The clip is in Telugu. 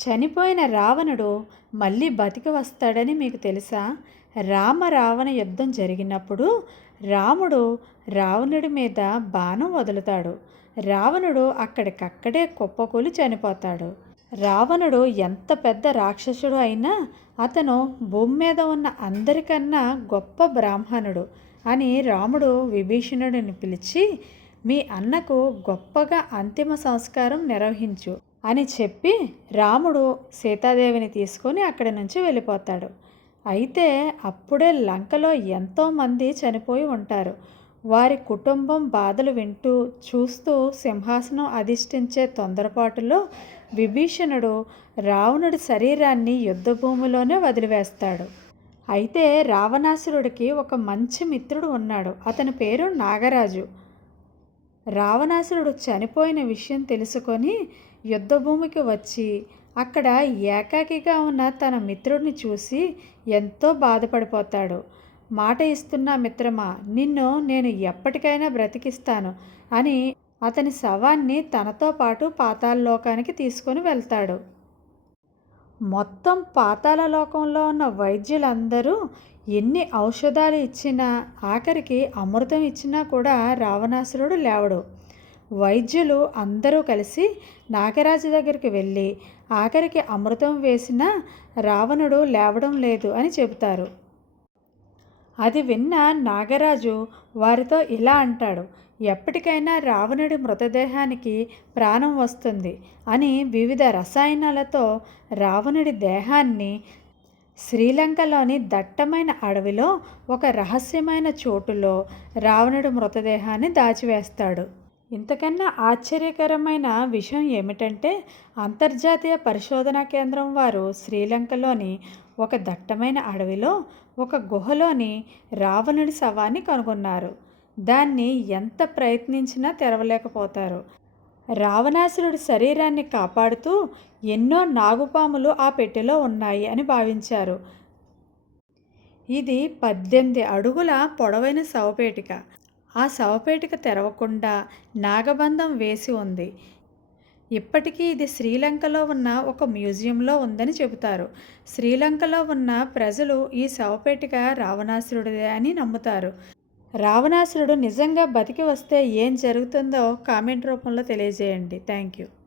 చనిపోయిన రావణుడు మళ్ళీ బతికి వస్తాడని మీకు తెలుసా? రామ రావణ యుద్ధం జరిగినప్పుడు రాముడు రావణుడి మీద బాణం వదులుతాడు. రావణుడు అక్కడికక్కడే కుప్పకూలి చనిపోతాడు. రావణుడు ఎంత పెద్ద రాక్షసుడు అయినా అతను భూమి మీద ఉన్న అందరికన్నా గొప్ప బ్రాహ్మణుడు అని రాముడు విభీషణుడిని పిలిచి మీ అన్నకు గొప్పగా అంతిమ సంస్కారం నిర్వహించు. అని చెప్పి రాముడు సీతాదేవిని తీసుకొని అక్కడి నుంచి వెళ్ళిపోతాడు. అయితే అప్పుడే లంకలో ఎంతోమంది చనిపోయి ఉంటారు. వారి కుటుంబం బాధలు వింటూ చూస్తూ సింహాసనం అధిష్ఠించే తొందరపాటులో విభీషణుడు రావణుడి శరీరాన్ని యుద్ధభూమిలోనే వదిలివేస్తాడు. అయితే రావణాసురుడికి ఒక మంచి మిత్రుడు ఉన్నాడు. అతని పేరు నాగరాజు. రావణాసురుడు చనిపోయిన విషయం తెలుసుకొని యుద్ధభూమికి వచ్చి అక్కడ ఏకాకిగా ఉన్న తన మిత్రుడిని చూసి ఎంతో బాధపడిపోతాడు. మాట ఇస్తున్నా మిత్రమా నిన్ను నేను ఎప్పటికైనా బ్రతికిస్తాను అని అతని శవాన్ని తనతో పాటు పాతాళలోకానికి తీసుకొని వెళ్తాడు. మొత్తం పాతాల లోకంలో ఉన్న వైద్యులందరూ ఎన్ని ఔషధాలు ఇచ్చినా ఆఖరికి అమృతం ఇచ్చినా కూడా రావణాసురుడు లేవడు. వైద్యులు అందరూ కలిసి నాగరాజు దగ్గరికి వెళ్ళి ఆఖరికి అమృతం వేసిన రావణుడు లేవడం లేదు అని చెబుతారు. అది విన్న నాగరాజు వారితో ఇలా అంటాడు ఎప్పటికైనా రావణుడి మృతదేహానికి ప్రాణం వస్తుంది అని వివిధ రసాయనాలతో రావణుడి దేహాన్ని శ్రీలంకలోని దట్టమైన అడవిలో ఒక రహస్యమైన చోటులో రావణుడి మృతదేహాన్ని దాచివేస్తాడు. ఇంతకన్నా ఆశ్చర్యకరమైన విషయం ఏమిటంటే అంతర్జాతీయ పరిశోధనా కేంద్రం వారు శ్రీలంకలోని ఒక దట్టమైన అడవిలో ఒక గుహలోని రావణుడి శవాన్ని కనుగొన్నారు. దాన్ని ఎంత ప్రయత్నించినా తెరవలేకపోతారు. రావణాసురుడి శరీరాన్ని కాపాడుతూ ఎన్నో నాగుపాములు ఆ పెట్టెలో ఉన్నాయి అని భావించారు. ఇది పద్దెనిమిది అడుగుల పొడవైన శవపేటిక. ఆ శవపేటిక తెరవకుండా నాగబంధం వేసి ఉంది. ఇప్పటికీ ఇది శ్రీలంకలో ఉన్న ఒక మ్యూజియంలో ఉందని చెబుతారు. శ్రీలంకలో ఉన్న ప్రజలు ఈ శవపేటిక రావణాసురుడిదే అని నమ్ముతారు. రావణాసురుడు నిజంగా బతికి వస్తే ఏం జరుగుతుందో కామెంట్ రూపంలో తెలియజేయండి. Thank you.